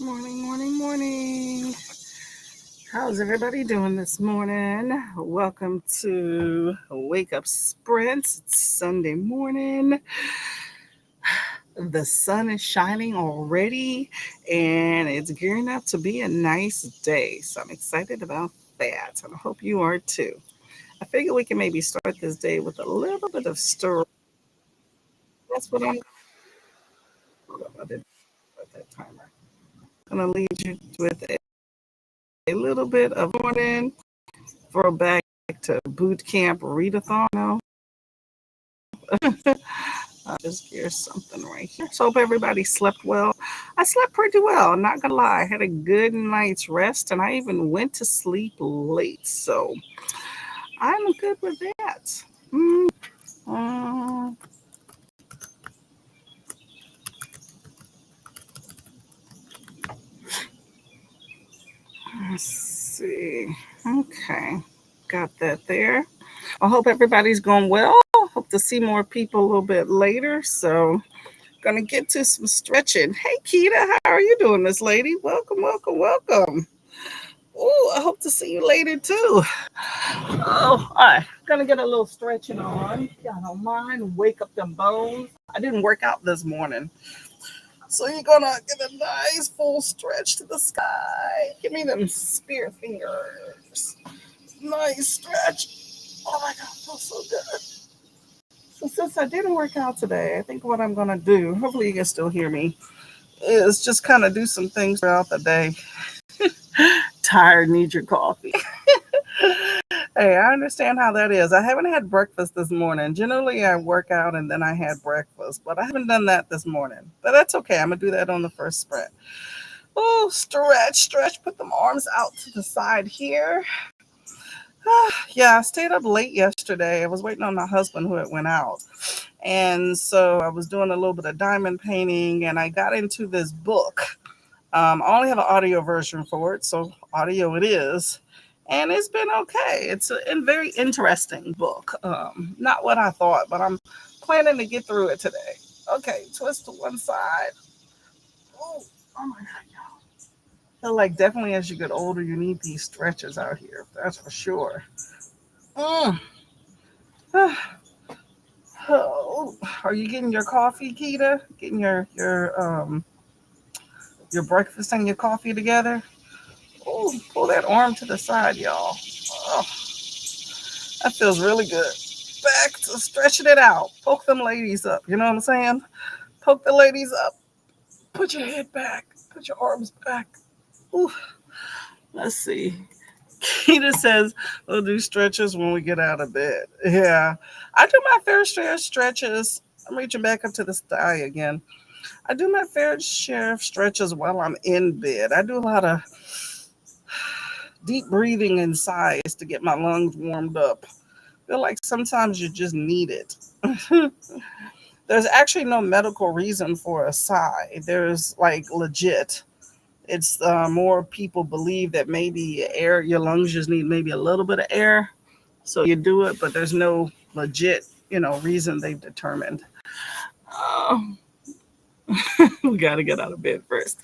Morning, morning, morning. How's everybody doing this morning? Welcome to Wake Up Sprints. It's Sunday morning. The sun is shining already and it's gearing up to be a nice day. So I'm excited about that. And I hope you are too. I figure we can maybe start this day with a little bit of story. That's what I'm I did with that timer. I'm gonna lead you with a little bit of morning. Throwback to boot camp readathon now. Just here's something right here. So hope everybody slept well. I slept pretty well. I'm not gonna lie. I had a good night's rest and I even went to sleep late. So I'm good with that. Mm, uh, let's see. Okay. Got that there. I hope everybody's going well. Hope to see more people a little bit later. So gonna get to some stretching. Hey Keita, how are you doing, this lady? Welcome, welcome, welcome. Oh, I hope to see you later too. Oh, all right. Gonna get a little stretching on. Y'all don't mind. Wake up them bones. I didn't work out this morning. So you're gonna get a nice full stretch to the sky. Give me them spear fingers. Nice stretch. Oh my god, feels so good. So since I didn't work out today, I think what I'm gonna do, hopefully you can still hear me, is just kind of do some things throughout the day. Tired, need your coffee. Hey, I understand how that is. I haven't had breakfast this morning. Generally, I work out and then I had breakfast, but I haven't done that this morning. But that's okay. I'm going to do that on the first sprint. Oh, stretch, stretch. Put them arms out to the side here. Yeah, I stayed up late yesterday. I was waiting on my husband who had went out. And so I was doing a little bit of diamond painting and I got into this book. I only have an audio version for it, so audio it is. And it's been okay. It's a very interesting book. Not what I thought, but I'm planning to get through it today. Okay, twist to one side. Oh, oh my God, y'all. I feel like definitely as you get older, you need these stretches out here. That's for sure. Mm. Oh, are you getting your coffee, Keita? Getting your breakfast and your coffee together? Oh, pull that arm to the side, y'all. Oh, that feels really good. Back to stretching it out. Poke them ladies up. You know what I'm saying? Poke the ladies up. Put your head back. Put your arms back. Ooh. Let's see. Keita says we'll do stretches when we get out of bed. Yeah. I do my fair share of stretches. I'm reaching back up to the sky again. I do my fair share of stretches while I'm in bed. I do a lot of deep breathing and sighs to get my lungs warmed up. I feel like sometimes you just need it. There's actually no medical reason for a sigh. There's like legit. It's more people believe that maybe air, your lungs just need maybe a little bit of air. So you do it, but there's no legit, reason they've determined. Oh, we got to get out of bed first.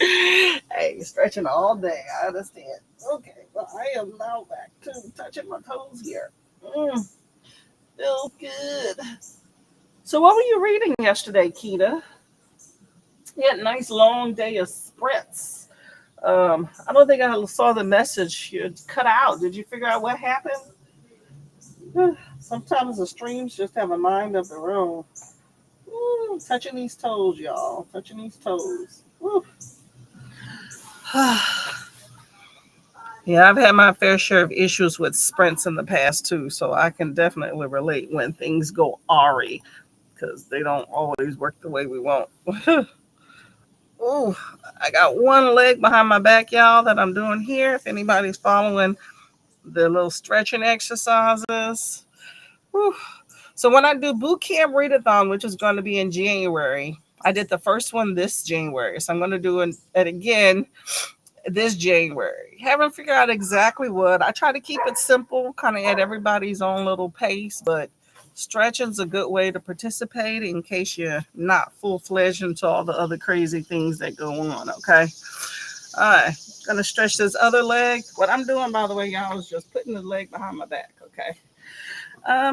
Hey, you're stretching all day. I understand. Okay, well, I am now back to touching my toes here. Mm, feels good. So, what were you reading yesterday, Keita? You had a nice long day of sprints. I don't think I saw the message you cut out. Did you figure out what happened? Sometimes the streams just have a mind of their own. Ooh, touching these toes, y'all. Touching these toes. Ooh. Yeah, I've had my fair share of issues with sprints in the past too, so I can definitely relate when things go awry because they don't always work the way we want. Ooh, I got one leg behind my back, y'all, that I'm doing here. If anybody's following the little stretching exercises. Whew. So when I do boot camp readathon, which is going to be in January, I did the first one this January. So I'm going to do it again this January. Haven't figured out exactly what. I try to keep it simple, kind of at everybody's own little pace, but Stretching's a good way to participate in case you're not full-fledged into all the other crazy things that go on, okay? All right, gonna stretch this other leg. What I'm doing, by the way, y'all, is just putting the leg behind my back, okay?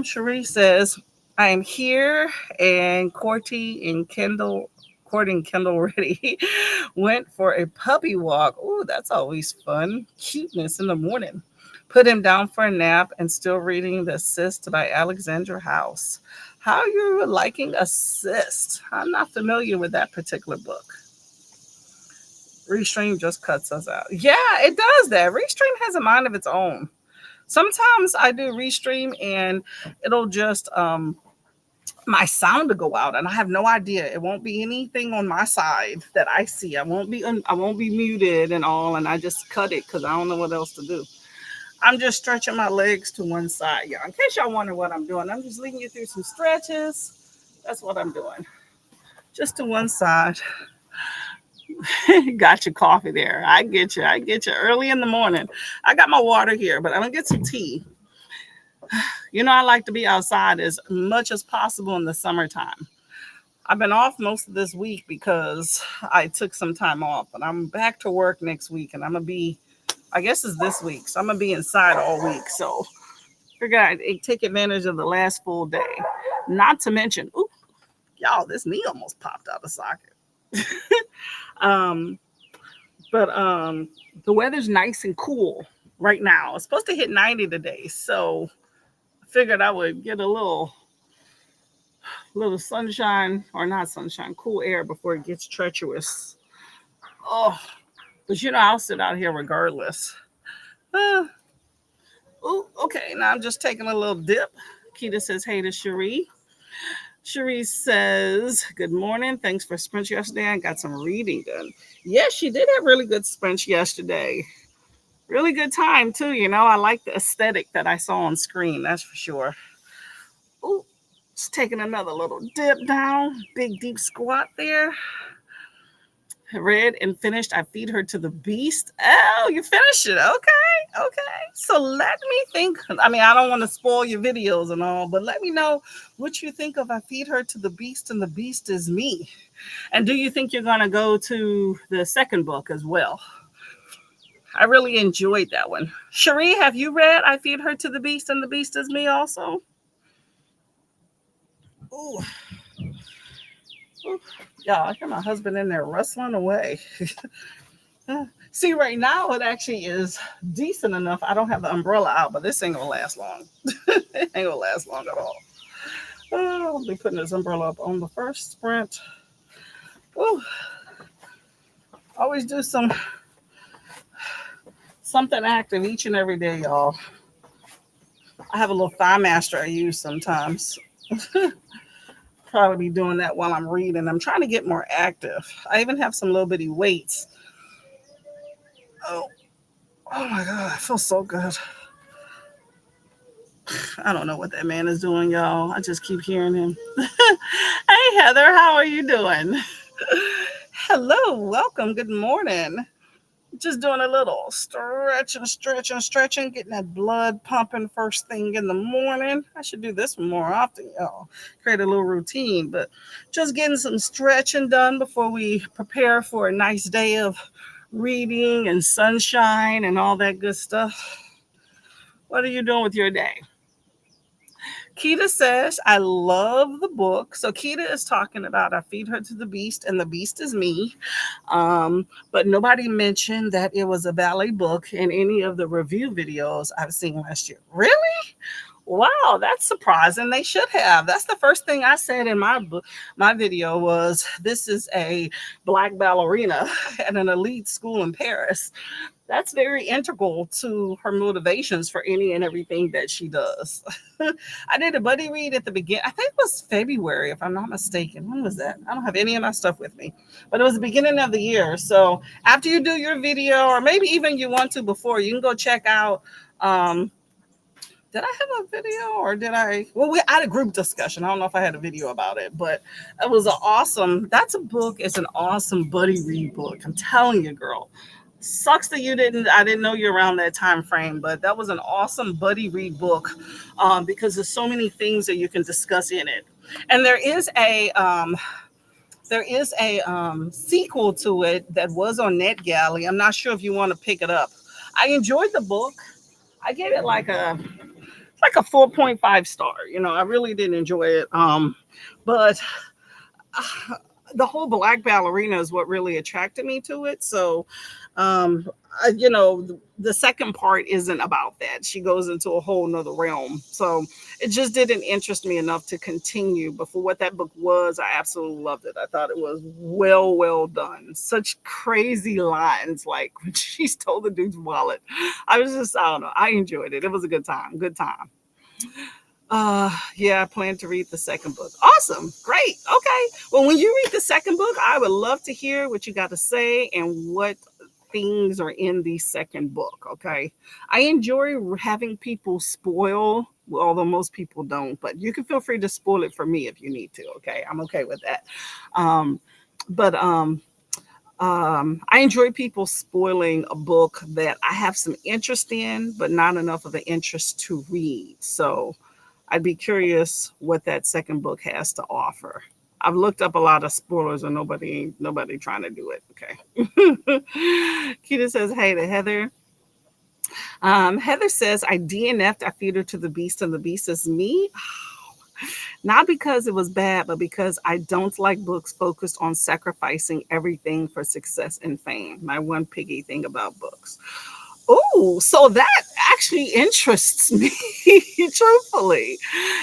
Cherie says, I am here, and Courtney and Kendall Reddy went for a puppy walk. Ooh, that's always fun. Cuteness in the morning. Put him down for a nap and still reading The Assist by Alexandra House. How are you liking Assist? I'm not familiar with that particular book. Restream just cuts us out. Yeah, it does that. Restream has a mind of its own. Sometimes I do Restream and it'll just my sound to go out, and I have no idea. It won't be anything on my side that I see. I won't be muted and all, and I just cut it because I don't know what else to do. I'm just stretching my legs to one side, y'all. In case y'all wonder what I'm doing, I'm just leading you through some stretches. That's what I'm doing. Just to one side. Got your coffee there. I get you. I get you early in the morning. I got my water here, but I'm going to get some tea. You know, I like to be outside as much as possible in the summertime. I've been off most of this week because I took some time off, but I'm back to work next week, and I'm going to be, I guess it's this week, so I'm going to be inside all week. So figure I'd take advantage of the last full day. Not to mention, ooh, y'all, this knee almost popped out of socket. But the weather's nice and cool right now. It's supposed to hit 90 today, so I figured I would get a little sunshine, or not sunshine, cool air before it gets treacherous. Oh, but you know, I'll sit out here regardless. Oh, okay. Now I'm just taking a little dip. Keita says, hey to Cherie. Cherie says, good morning. Thanks for sprints yesterday. I got some reading done. Yes, she did have really good sprints yesterday. Really good time, too. You know, I like the aesthetic that I saw on screen. That's for sure. Ooh, just taking another little dip down. Big, deep squat there. Read and finished. I feed her to the beast. Oh, you finished it. Okay. So let me think. I mean, I don't want to spoil your videos and all, but let me know what you think of I feed her to the beast and the beast is me. And do you think you're going to go to the second book as well? I really enjoyed that one. Cherie, have you read I feed her to the beast and the beast is me also? Ooh. Y'all, I hear my husband in there rustling away. See, right now it actually is decent enough. I don't have the umbrella out, but this ain't gonna last long. It ain't gonna last long at all. Oh, I'll be putting this umbrella up on the first sprint. Ooh. Always do something active each and every day, y'all. I have a little Thigh Master I use sometimes. Probably be doing that while I'm reading. I'm trying to get more active. I even have some little bitty weights. Oh my God, I feel so good. I don't know what that man is doing, y'all. I just keep hearing him. Hey, Heather, how are you doing? Hello, welcome. Good morning. Just doing a little stretching, getting that blood pumping first thing in the morning. I should do this more often, y'all. Create a little routine, but just getting some stretching done before we prepare for a nice day of reading and sunshine and all that good stuff. What are you doing with your day? Keita says, I love the book. So Keita is talking about I feed her to the beast and the beast is me. But nobody mentioned that it was a ballet book in any of the review videos I've seen last year. Really? Wow, that's surprising. They should have. That's the first thing I said in my video was this is a Black ballerina at an elite school in Paris. That's very integral to her motivations for any and everything that she does. I did a buddy read at the beginning. I think it was February, if I'm not mistaken. When was that? I don't have any of my stuff with me, but it was the beginning of the year. So after you do your video, or maybe even you want to before, you can go check out. Did I have a video or did I? Well, we had a group discussion. I don't know if I had a video about it, but that's a book. It's an awesome buddy read book. I'm telling you, girl. Sucks that I didn't know you around that time frame, but that was an awesome buddy read book, because there's so many things that you can discuss in it. And there is a sequel to it that was on NetGalley. I'm not sure if you want to pick it up. I enjoyed the book. I gave it like a 4.5 star. I really did enjoy it. But the whole black ballerina is what really attracted me to it. So, um, the second part isn't about that. She goes into a whole nother realm. So it just didn't interest me enough to continue. But for what that book was, I absolutely loved it. I thought it was well done. Such crazy lines, like when she stole the dude's wallet. I don't know. I enjoyed it. It was a good time. Good time. Yeah, I plan to read the second book. Awesome. Great. Okay. Well, when you read the second book, I would love to hear what you got to say and what things are in the second book. Okay. I enjoy having people spoil, although most people don't, but you can feel free to spoil it for me if you need to. Okay. I'm okay with that. Um, but I enjoy people spoiling a book that I have some interest in, but not enough of an interest to read. So I'd be curious what that second book has to offer. I've looked up a lot of spoilers and nobody trying to do it. Okay. Kita says, hey to Heather. Heather says, I DNF'd I Feed Her to the Beast and the Beast is me. Not because it was bad, but because I don't like books focused on sacrificing everything for success and fame. My one piggy thing about books. Oh, so that actually interests me, truthfully.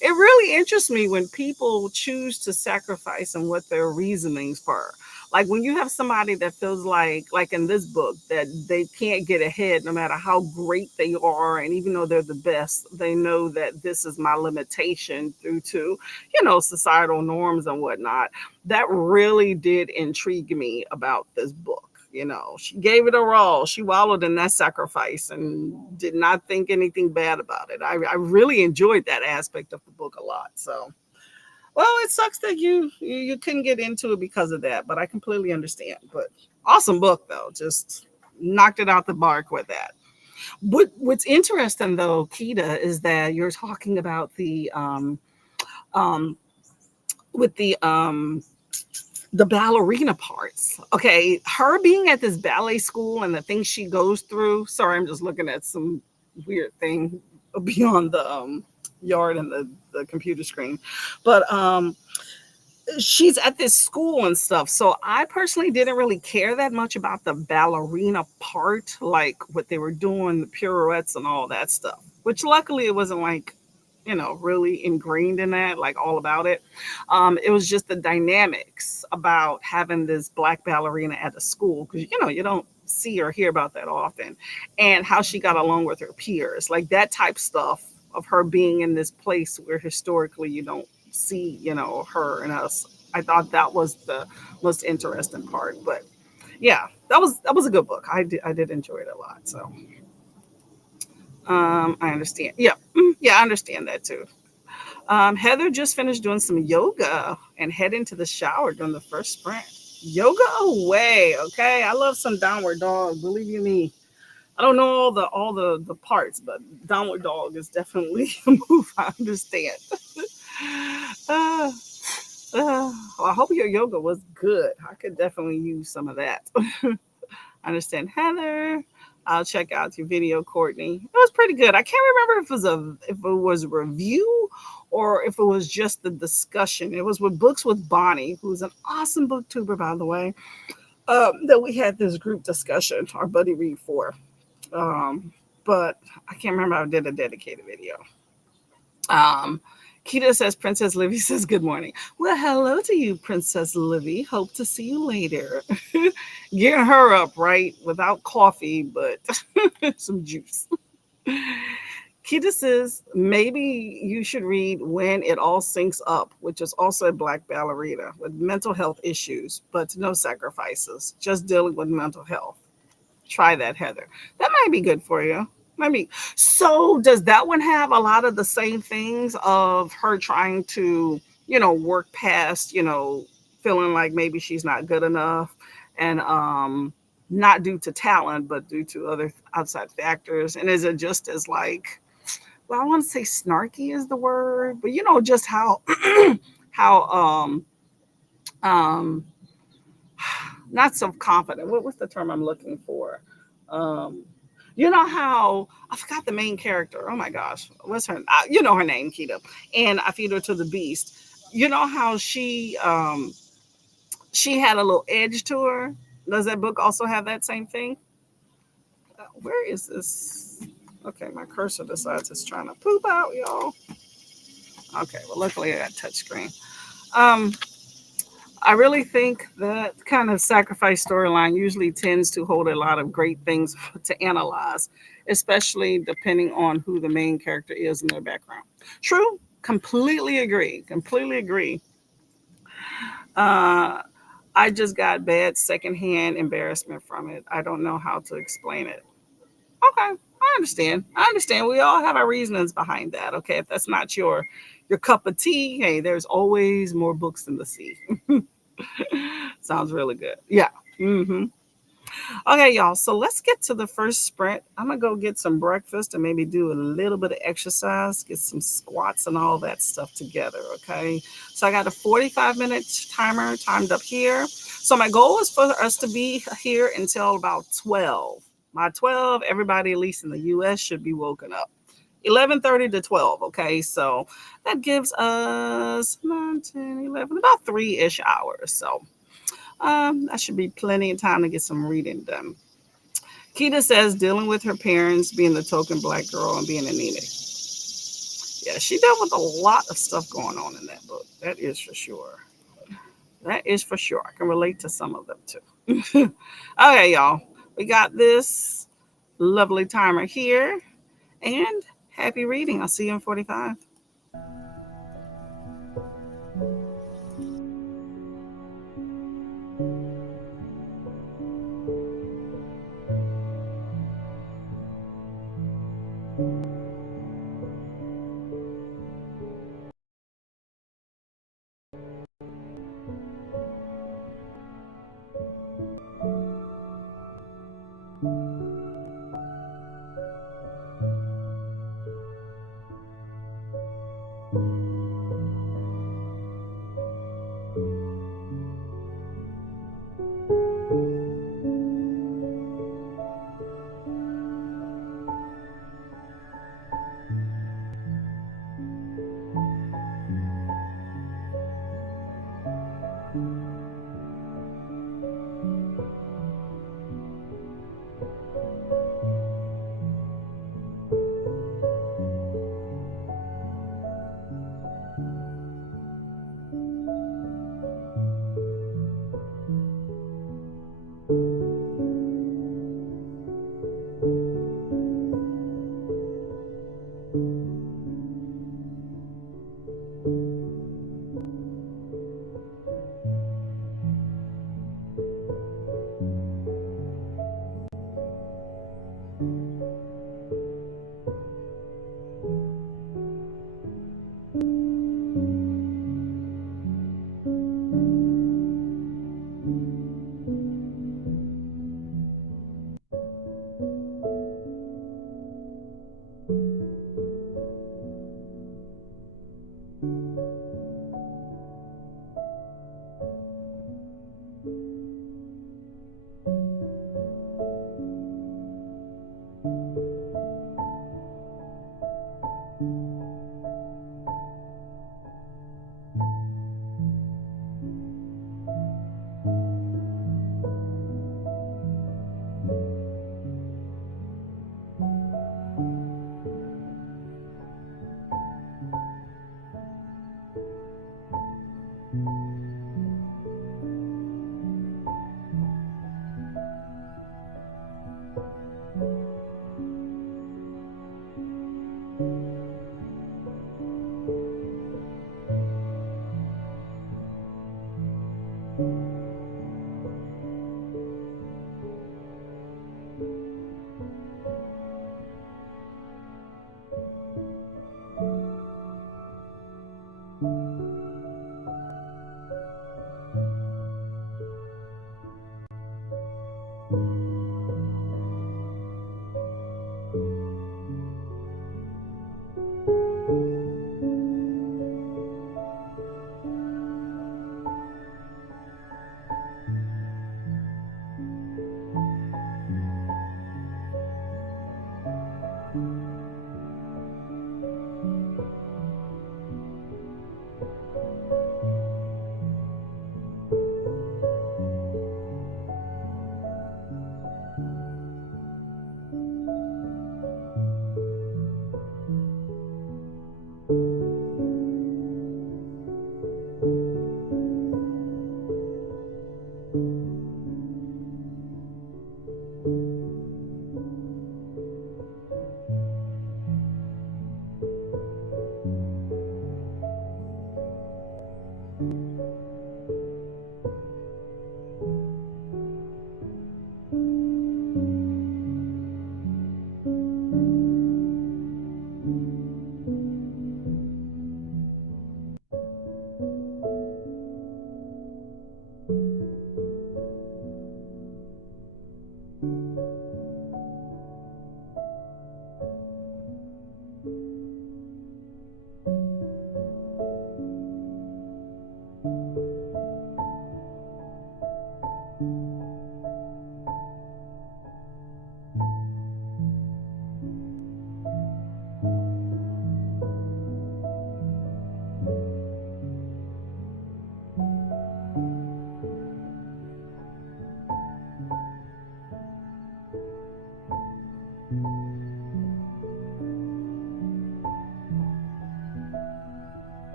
It really interests me when people choose to sacrifice and what their reasonings for. Like when you have somebody that feels like in this book, that they can't get ahead no matter how great they are. And even though they're the best, they know that this is my limitation due to, societal norms and whatnot. That really did intrigue me about this book. She gave it her all. She wallowed in that sacrifice and did not think anything bad about it. I really enjoyed that aspect of the book a lot. So, well, it sucks that you couldn't get into it because of that, but I completely understand. But awesome book though, just knocked it out the park with that. What's interesting though, Kita, is that you're talking about um with the ballerina parts. Okay, her being at this ballet school and the things she goes through. Sorry, I'm just looking at some weird thing beyond the yard and the computer screen. But she's at this school and stuff. So I personally didn't really care that much about the ballerina part, like what they were doing, the pirouettes and all that stuff. Which luckily it wasn't like, really ingrained in that, like all about it. It was just the dynamics about having this black ballerina at a school, because you don't see or hear about that often, and how she got along with her peers, like that type stuff of her being in this place where historically you don't see, her and us. I thought that was the most interesting part. But yeah, that was a good book. I did enjoy it a lot. So I understand. Yeah, yeah, I understand that too. Heather just finished doing some yoga and head into the shower during the first sprint. Yoga away, okay. I love some downward dog. Believe you me, I don't know all the parts, but downward dog is definitely a move I understand. uh, well, I hope your yoga was good. I could definitely use some of that. I understand, Heather. I'll check out your video, Courtney. It was pretty good. I can't remember if it was a review or if it was just the discussion. It was with Books with Bonnie, who's an awesome booktuber, by the way. That we had this group discussion, our buddy read for. Um, but I can't remember. I did a dedicated video. Um, Kita says, Princess Livy says, good morning. Well, hello to you, Princess Livy. Hope to see you later. Getting her up, right? Without coffee, but some juice. Kita says, maybe you should read When It All Syncs Up, which is also a black ballerina with mental health issues, but no sacrifices, just dealing with mental health. Try that, Heather. That might be good for you. Maybe. So does that one have a lot of the same things of her trying to, work past, feeling like maybe she's not good enough, and not due to talent, but due to other outside factors? And is it just as like, well, I want to say snarky is the word, but just how how um not self confident. What's the term I'm looking for? Um, you know how I forgot the main character. Oh my gosh, what's her? You know her name, Keto, and I feed her to the beast. You know how she had a little edge to her. Does that book also have that same thing? Where is this? Okay, my cursor decides it's trying to poop out, y'all. Okay, well, luckily I got touchscreen. Um, I really think that kind of sacrifice storyline usually tends to hold a lot of great things to analyze, especially depending on who the main character is in their background. True, completely agree. Completely agree. Uh, I just got bad secondhand embarrassment from it. I don't know how to explain it. Okay, I understand. I understand. We all have our reasons behind that. Okay, if that's not your cup of tea, hey, there's always more books in the sea. Sounds really good. Yeah. Hmm. Okay, y'all. So let's get to the first sprint. I'm gonna go get some breakfast and maybe do a little bit of exercise, get some squats and all that stuff together. Okay. So I got a 45-minute timer timed up here. So my goal is for us to be here until about 12. By 12, everybody, at least in the US, should be woken up. 11:30 to 12. Okay. So that gives us 9, 10, 11, about 3-ish hours. So that should be plenty of time to get some reading done. Keita says dealing with her parents, being the token black girl, and being anemic. Yeah, she dealt with a lot of stuff going on in that book. That is for sure. That is for sure. I can relate to some of them too. Okay, y'all. We got this lovely timer here. And happy reading. I'll see you in 45.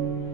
you.